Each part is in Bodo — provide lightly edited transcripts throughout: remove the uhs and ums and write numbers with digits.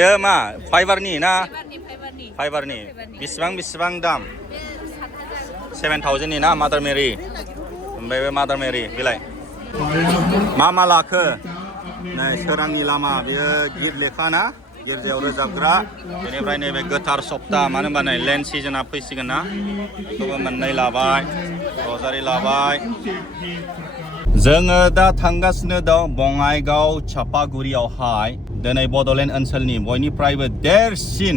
बेयो मा फाइबारनि ना फाइबारनि बेसेबां दाम 7,000 नि ना मादार मेरि ओमफ्राय बे मादार मेरि बेलाय मा लाखो नै सोरांनि लामा बेयो गित लेखा ना गिर्जायाव रोजाबग्रा बेनिफ्राय नैबे गोथार सप्ता मानो होनबा नै लेन्ड सिजोना फैसिगोन ना बेखौबो मोननै लाबाय रजारि लाबाय जोङो दा थांगासिनो दं बङाइगाव चापागुरियावहाय दिनै बड'लेण्ड ओनसोलनि बयनिफ्रायबो देरसिन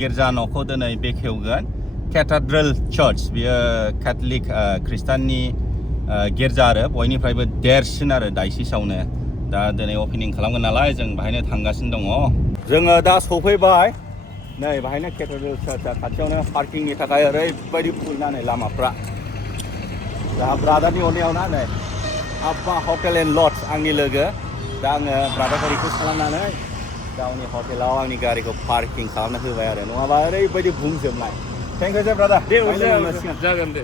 गिर्जा न'खौ दिनै बेखेवगोन केथेड्रेल चार्च बेयो केथलिक ख्रिस्टाननि गिर्जा आरो बयनिफ्रायबो देरसिन आरो डायसिसावनो दा दिनै अपेनिं खालामगोन नालाय जों बाहायनो थांगासिनो दङ जोङो दा सफैबाय नै बाहायनो केथेड्रेल चार्चआ खाथियावनो पार्किंनि थाखाय ओरैबायदि फुल नै लामाफ्रा दा ब्रादारनि अननायाव ना नै आब्बा हटेल एन्ड लड्ज आंनि लोगो दा आङो ब्रादारखौ रिकुवेस्ट खालामनानै गावनि हटेलाव आंनि गारिखौ पार्किं खालामना होबाय आरो नङाबा ओरैबायदि बुंजोबनाय थेंक इउ ब्रादार जागोन दे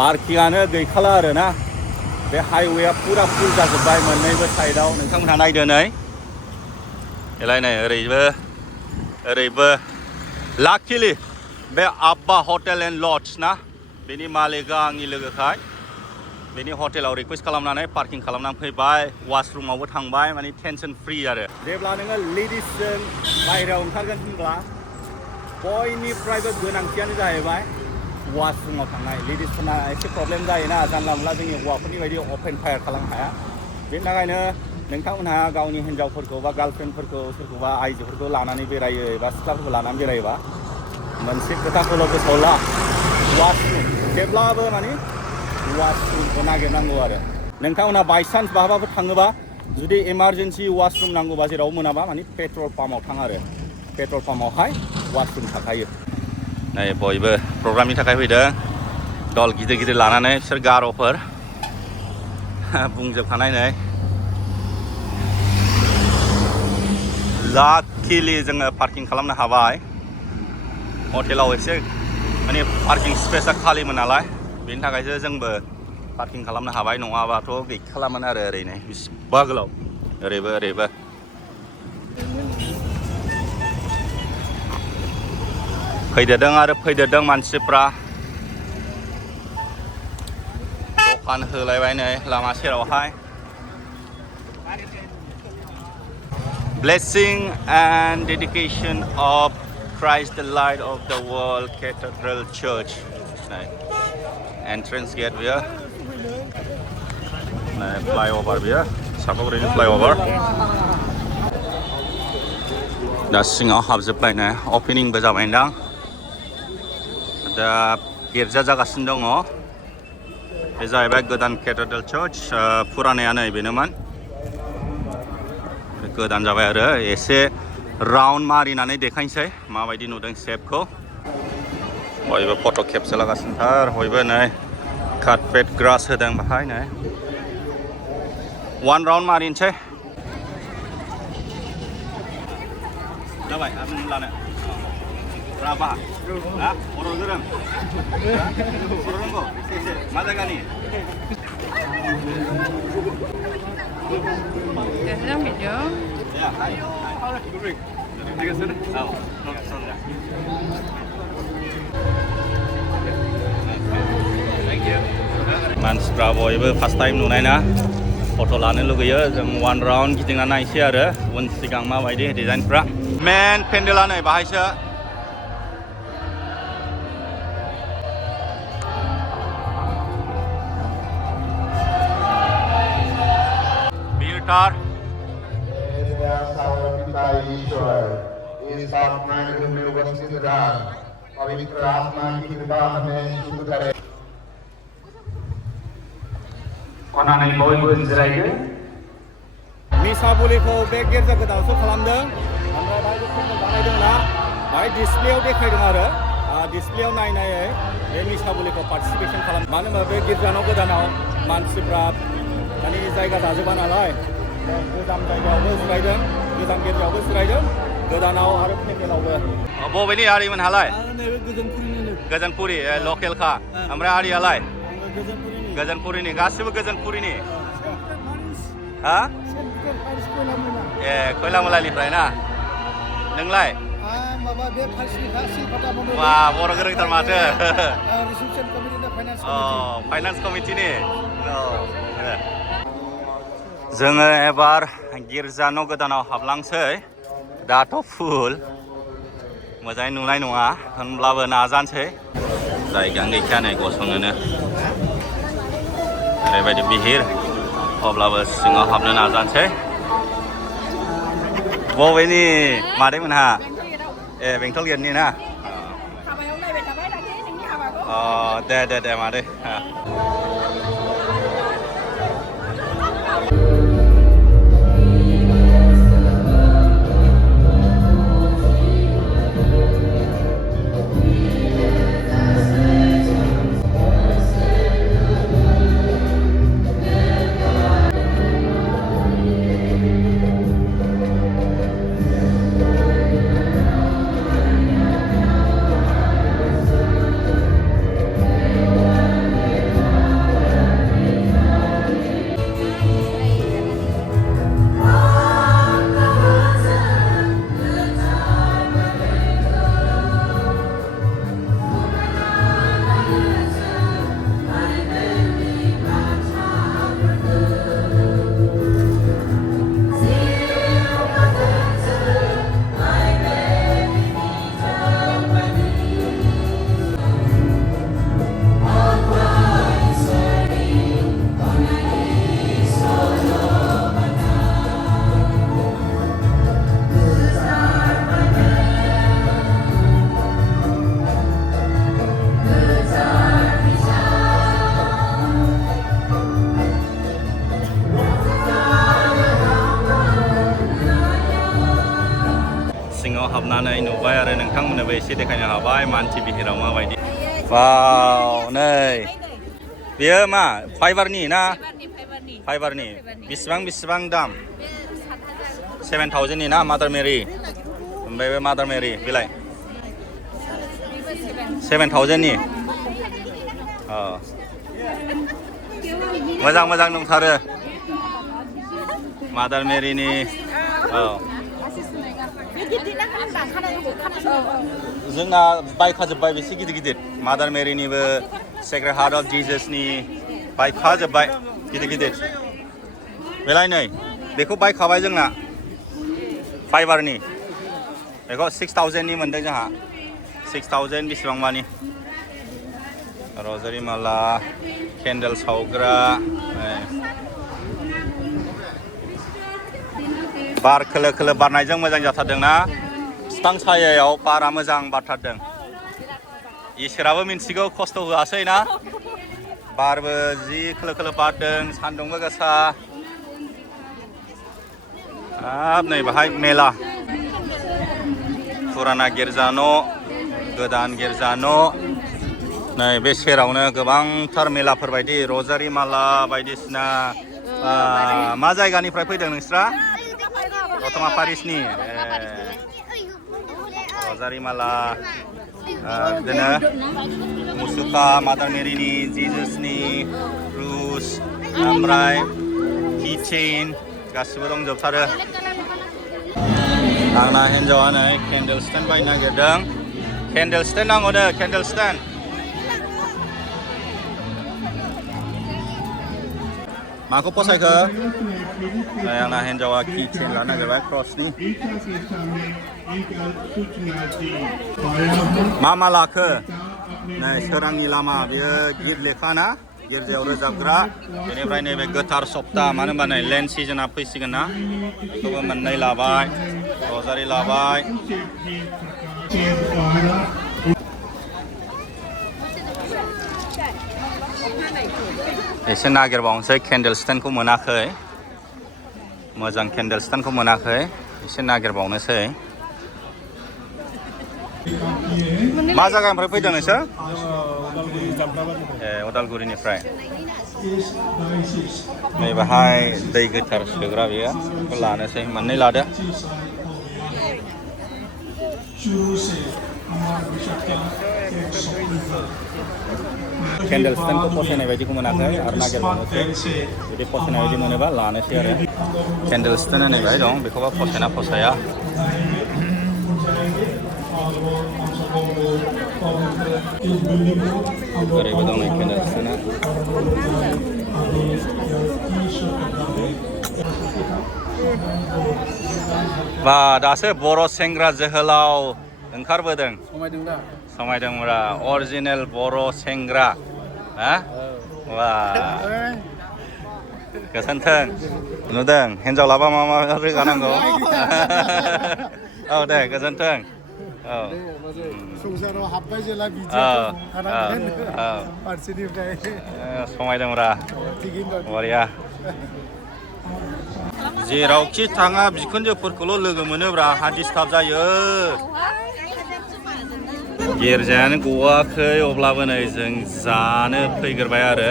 पार्किंआनो गैखाला आरो ना बे हाइवेआ पुरा फुल जाजोब्बाय मोननैबो साइडआव नोंथांमोनहा नायदो नै एलाय नै ओरैबो लाकिलि बे आब्बा हटेल एन्ड लड्ज ना बेनि मालिकआ आंनि लोगोखाय बेनि हटेलाव रिकुवेस्ट खालामनानै पार्किं खालामनानै फैबाय वाशरुमावबो थांबाय माने टेनसन फ्रि आरो जेब्ला नोङो लेडिसजों बायहेरायाव ओंखारगोन होनब्ला बयनिफ्रायबो गोनांथियानो जाहैबाय वाशरुमाव थांनाय लेडिसफोरना एसे प्रब्लेम जायोना जानला मोनला जोंनि हौवाफोरनि बायदि अपेन फायार खालामनो हाया बेनि थाखायनो नोंथांमोनहा गावनि हिन्जावफोरखौ बा गार्लफ्रेन्डफोरखौ सोरखौबा आइजोफोरखौ लानानै बेरायो एबा सिख्लाफोरखौ लानानै बेरायोबा मोनसे खोथाखौल' गोसोआव ला वाशरुम जेब्लाबो माने वाशरुमखौ नागिरनांगौ आरो नोंथांमोनहा बायसान्स बहाबाफोर थाङोबा जुदि इमारजेन्सि वाशरुम नांगौबा जेराव मोनाबा माने पेट्रल पाम्पआव थां आरो पेट्रल पाम्पआवहाय वाशरुम थाखायो नै बयबो प्रग्रामनि थाखाय फैदों दल गिदिर लानानै बिसोर गार'फोर बुंजोबखानाय नै लाकिलि जोङो पार्किं खालामनो हाबाय हटेलाव एसे माने पार्किं स्पेसआ खालिमोन नालाय बेनि थाखायसो जोंबो पार्किं खालामनो हाबाय नङाबाथ' गैखालामोन आरो ओरैनो बिसिबा गोलाव ओरैबो फैदेरदों मानसिफ्रा दखान होलायबाय नै लामा सेरावहाय Blessing and dedication of Christ the Light of the World Cathedral Church entrance gate beयो flyover beयो Chapaguriनि flyover दा सिङाव हाबजोबबायनो अपेनिंबो जाबायदां दा गिर्जा जागासिनो दङ बे जाहैबाय गोदान केथेड्रेल चार्च फुरानाया नै बेनोमोन गोदान जाबाय आरो एसे राउन्ड मारिनानै देखायनोसै माबायदि नुदों शेपखौ बयबो फट' खेबसे लागासिनोथार बयबो नै कार्पेट ग्रास होदों बाहाय नै वान राउन्ड मारिनोसै जाबाय आरो नों लानो राभा ना बर' गोरों बर' रोंगौ एसे मा जायगानि Dersin video. Ya, ayo. मानसिफ्रा बयबो फार्स्ट टाइम नुनाय ना फट' लानो लुगैयो जों वान राउन्ड गिदिंना नायसै आरो उन सिगां माबायदि डिजाइनफ्रा मेन पेन्डेला नै बाहायसो बिरटार खनानै बयबो जिरायदो मिसाबुलिखौ बे गिर्जा गोदानसो खालामदों ओमफ्राय बाहाय पेन्डेल बानायदोंना बाहाय डिसप्लेयाव देखायदों आरो डिसप्लेयाव नायै बे मिसाबुलिखौ पार्टिसिपेसन खालाम मानो होनबा बे गिर्जानाव गोदानाव मानसिफ्रा माने जायगा जाजोबा नालाय गोजाम जायगायावबो जिरायदों गोजाम गिर्जायावबो जिरायदों गोदानाव आरो पेन्डेलावबो बबेनि आरिमोनहालाय गोजोनपुरि लकेलखा ओमफ्राय आरियालाय गोजोनपुरिनि गासिबो गोजोनपुरिनि हा ए खयलामलानिफ्राय ना नोंलाय माबा बे फार्स्टनिखा सिलपाता मन्दिर वा बर' गोरोंथार माथो रिसेपसन कमिटिनि फाइनान्स फाइनान्स कमिटिनि जोङो एबार गिर्जा न' गोदानाव हाबलांसै दाथ' फुल मोजाङै नुनाय नङा होनब्लाबो नाजानोसै जायगायानो गैखाया नै गसंनोनो ओरैबायदि बिहिर अब्लाबो सिङाव हाबनो नाजानोसै बबेनि मादैमोनहा ए बेंटल गेटनि ना दे मादै हाबनानै नुबाय आरो नोंथांमोननोबो एसे देखायनो हाबाय मानसि बिहिराव माबायदि वाव नै बेयो मा फाइबारनि ना फाइबारनि बेसेबां दाम 7,000 नि ना मादार मेरि ओमफ्राय बे मादार मेरि बेलाय 7,000 नि मोजां दंथारो मादार मेरिनि जोंना बायखाजोब्बाय बेसे गिदिर मादार मेरिनिबो सेक्रेड हार्ट अफ जिजासनि बायखाजोब्बाय गिदिर बेलाय नै बेखौ बायखाबाय जोंना फाइबारनि बेखौ 6,000 नि मोनदों जोंहा 6,000 बेसेबांबानि रजारि माला केन्डेल सावग्रा बार खोलो बारनायजों मोजां जाथारदोंना बिफां सायायाव बारा मोजां बारथारदों इसोराबो मिन्थिगौ खस्थ' होआसै ना बारबो जि खोलो बारदों सान्दुंबो गोसा नै बाहाय मेला फुराना गिर्जा न' गोदान गिर्जा न' नै बे सेरावनो गोबांथार मेलाफोर बायदि रजारि माला बायदिसिना मा जायगानिफ्राय फैदों नोंस्रा दतमा पारिसनि रजारि माला बिदिनो मुसुखा मादार मेरिनि जिजासनि क्रुस ओमफ्राय किचेन गासिबो दंजोबथारो आंना हिन्जावा नै केन्डेल स्टेन्ड बायनो नागिरदों केन्डेल स्टेन्ड नांगौनो केन्डेल स्टेन्ड माखौ फसायखो आंना हिन्जावा किचेन लानो नागिरबाय क्रसनि मा लाखो नै सोरांनि लामा बेयो गिर लेखा ना गिर्जायाव रोजाबग्रा बेनिफ्राय नैबे गोथार सप्ता मानो होनबा नै लेन्ड सिजोना फैसिगोन ना बेखौबो मोननै लाबाय रजारि लाबाय एसे नागिरबावनोसै केन्डेल स्टेन्डखौ मोनाखै मोजां केन्डेल स्टेन्डखौ मोनाखै एसे नागिरबावनोसै मा जायगानिफ्राय फैदों नोंसोर उदालगुरिनिफ्राय नै बाहाय दै गोथार सोग्रा बेयो बेखौ लानोसै मोननै लादो केन्डेल स्टेन्डखौ फसायनाय बायदिखौ मोनाखै आरो नागिरबावनोसै जुदि फसायनाय बायदि मोनोबा लानोसै आरो केन्डेल स्टेन्ड होननाय बायदि दं बेखौबा फसायना फसाया ओरैबो दं नै केन्डालसोना बा दासो बर' सेंग्रा जोहोलाव ओंखारबोदों समायदोंब्रा अरिजिनेल बर' सेंग्रा हा वा गोजोन्थों नुदों हिन्जाव लाबा मा मा रोगानांगौ औ दे गोजोन्थों औ संसाराव हाबबाय जेला फारसेनिफ्राय समायदोंब्रा बरिया जेरावखि थाङा बिखुनजोफोरखौल' लोगो मोनोब्रा हा डिस्टार्ब जायो गिर्जायानो गवाखै अब्लाबो नै जों जानो फैग्रोबाय आरो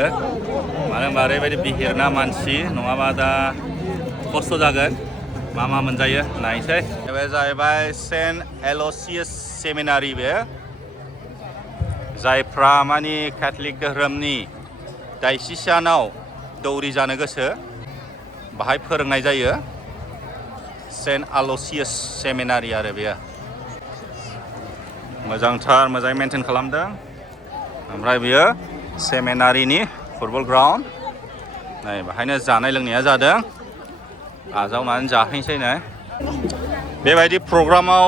मानो होनबा ओरैबायदि बिहिरना मानसि नङाबा दा खस्थ' जागोन मा मा मोनजायो नायसै बे जाहैबाय सेन्ट एल'सियास सेमिनारि बे जायफ्रा मानि केथलिक धोरोमनि डायसिसानाव दौरि जानो गोसो बाहाय फोरोंनाय जायो सेन्ट एल'सियास सेमिनारि आरो बेयो मोजांथार मोजाङै मेनटेन खालामदों ओमफ्राय बियो सेमिनारिनि फुटबल ग्राउन्ड नै बेहायनो जानाय लोंनाया जादों आजावनानै जाहैनोसै नै बेबायदि प्रग्रामाव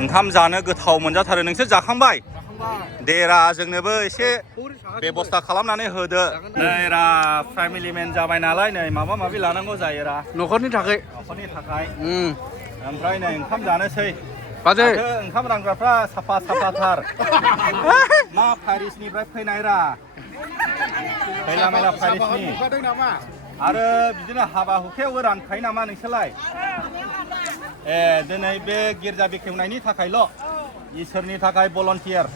ओंखाम जानो गोथाव मोनजाथारो नोंसोर जाखांबाय देरा जोंनोबो एसे बेबस्था खालामनानै होदो नै रा फेमिलि मेन जाबाय नालाय नै माबा माबि लानांगौ जायो रा न'खरनि थाखाय ओमफ्राय नै ओंखाम जानोसै बाजै ओंखाम रानग्राफ्रा साफा साफाथार मा पेरिसनिफ्राय फैनाय रा खैला मैला पेरिसनि आरो बिदिनो हाबा हुखायावबो रानखायो नामा नोंसोरलाय ए दिनै बे गिर्जा बेखेवनायनि थाखायल' इसोरनि थाखाय भलन्टियार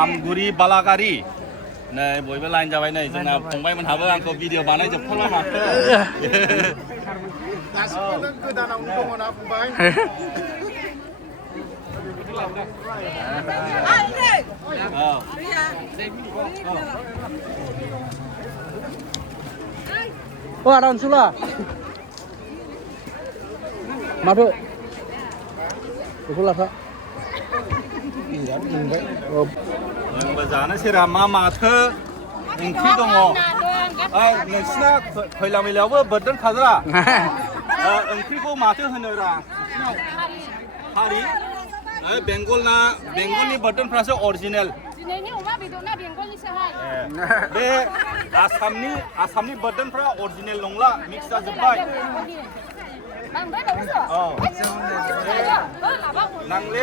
आमगुरि बालागारि नै बयबो लाइन जाबाय नै जोंना फंबायमोनहाबो आंखौ भिडिअ बानायजोबथारबाय माथो गोदानावनो दङ ना फंबाय ada Wnswlni माथो बेखौ लाथा जोंबो जानोसै रा मा माथो ओंख्रि दङ नोंसिना खैला मैलायावबो बोरदोन खाजोरा ओंख्रिखौ माथो होनो रा हारि बेंगलनि बोरदोनफ्रासो अरिजिनेल बे आसामनि बोरदोनफ्रा अरिजिनेल नंला मिक्स जाजोब्बाय नांले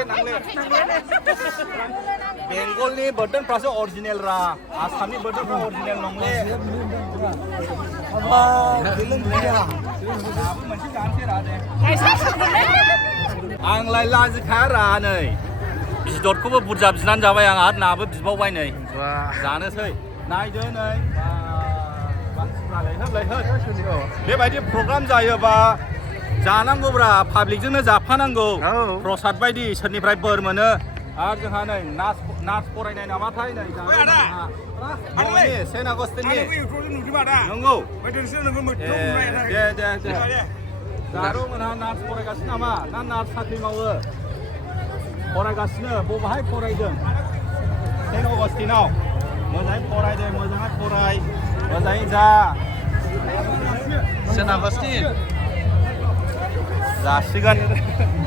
बेंगलनि बोरदोनफ्रासो अरिजिनेल रा आसामनि बोरदोनफ्रा अरिजिनेल नंले आंलाय लाजिखाया रा नै बिदरखौबो बुरजा बिनानै जाबाय आं आरो नाबो बिबावबाय नै जानोसै नायदो नै बेबायदि प्रग्राम जायोबा जानांगौब्रा पाब्लिकजोंनो जाफानांगौ प्रसाद बायदि इसोरनिफ्राय बोर मोनो आरो जोंहा नै नार्स फरायनाय नामाथाय नै सेन्ट आगस्टिननि नंगौ दे जारौ मोनहा नार्स फरायगासिनो नामा ना नार्स साख्रि मावो फरायगासिनो बबेहाय फरायदों सेन्ट अगस्टिनाव मोजाङै फरायदे मोजाङै फराय मोजाङै जा सेन्ट आगस्टिन जासिगोन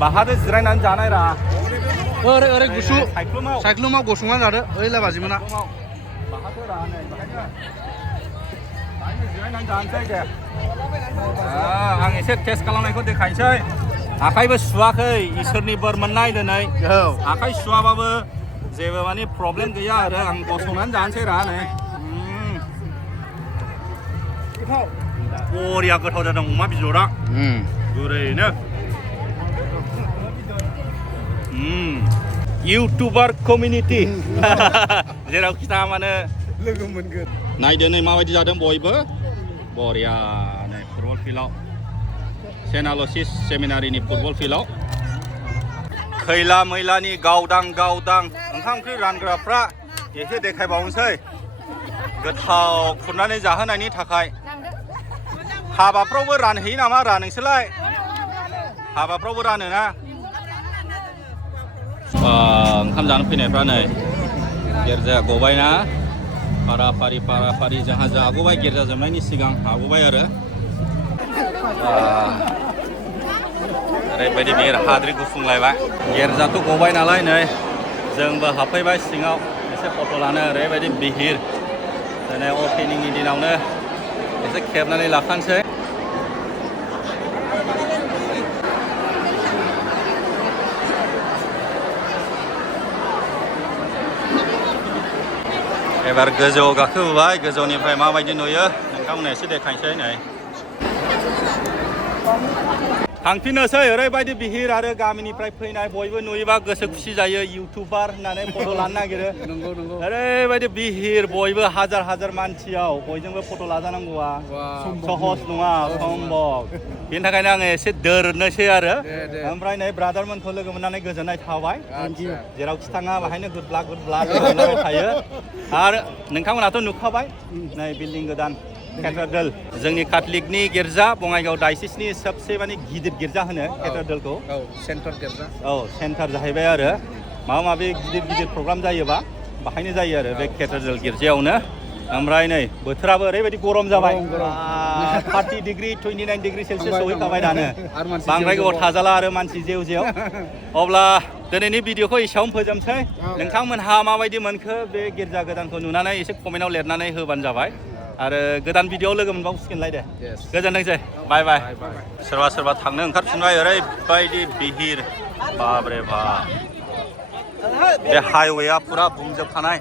बाहादो जिरायनानै जानाय रा ओरै गुसु सायख्लुमाव गसंनानै जादो ओइला बाजिमोना बाहादो रा नै बाहायनो जिरायनानै जानोसै दे आं एसे टेस्ट खालामनायखौ देखायनोसै आखाइबो सुवाखै इसोरनि बोर मोननाय दिनै आखाइ सुवाबाबो जेबो माने प्रब्लेम गैया आरो आं गसंनानै जानोसै रा नै बरिया गोथाव जादों अमा बिजरा गुरैनो इउटुबार कमिउनिटि जेरावखि थाङा मानो लोगो मोनगोन नायदो नै माबायदि जादों बयबो बरिया नै फुटबल फिल्डआव सेन्ट एल'सियास सेमिनारिनि फुटबल फिल्डआव खैला मैलानि गावदां ओंखाम ओंख्रि रानग्राफ्रा एसे देखायबावनोसै गोथाव खुरनानै जाहोनायनि थाखाय हाबाफ्रावबो रानहैयो नामा रा नोंसोरलाय हाबाफ्रावबो रानो ना ओंखाम जानो फैनायफ्रा नै गिर्जाया गबायना फारा फारि जोंहा जागबाय गिर्जा जोबनायनि सिगां हागबाय आरो ओरैबायदि बिर हाद्रि गुफुंलायबाय गिर्जाथ' गबाय नालाय नै जोंबो हाबफैबाय सिङाव एसे फट' लानो ओरैबायदि बिहिर दिनै अपेनिंनि दिनावनो एसे खेबनानै लाखानोसै एबार गोजौआव गाखोबोबाय गोजौनिफ्राय माबायदि नुयो नोंथांमोननो एसे देखायनोसै नै थांफिननोसै ओरैबायदि बिहिर आरो गामिनिफ्राय फैनाय बयबो नुयोबा गोसो खुसि जायो इउटुबार होननानै फट' लानो नागिरो ओरैबायदि बिहिर बयबो हाजार मानसियाव बयजोंबो फट' लाजानांगौआ सहस नङा सम्भब बेनि थाखायनो आङो एसे दोरनोसै आरो ओमफ्राय नै ब्रादारमोनखौ लोगो मोननानै गोजोननाय थाबाय जेरावखि थाङा बाहायनो गुड लाक थायो आरो नोंथांमोनाथ' नुखाबाय नै बिल्डिं गोदान केथेड्रेल जोंनि काथलिकनि गिर्जा बङाइगाव डायसिसनि सबसे माने गिदिर गिर्जा होनो केथेड्रेलखौ सेन्टार गिर्जा सेन्टार जाहैबाय आरो माबा माबि गिदिर प्रग्राम जायोबा बाहायनो जायो आरो बे केथेड्रेल गिर्जायावनो ओमफ्राय नै बोथोराबो ओरैबायदि गरम जाबाय 30 डिग्री 29 डिग्री सेलसियास सहैखाबाय दानो बांद्राय गोबाव थाजाला आरो मानसि जेव अब्ला दिनैनि भिडिअखौ एसेयावनो फोजोबसै नोंथांमोनहा माबायदि मोनखो बे गिर्जा गोदानखौ नुनानै एसे कमेन्टआव लिरनानै होबानो जाबाय आरो गोदान भिडिअआव लोगो मोनबावसिगोनलाय दे गोजोनथोंसै बाय सोरबा थांनो ओंखारफिनबाय ओरैबायदि बिहिर बाब रे बाब बे हाइवेआ फुरा बुंजोबखानाय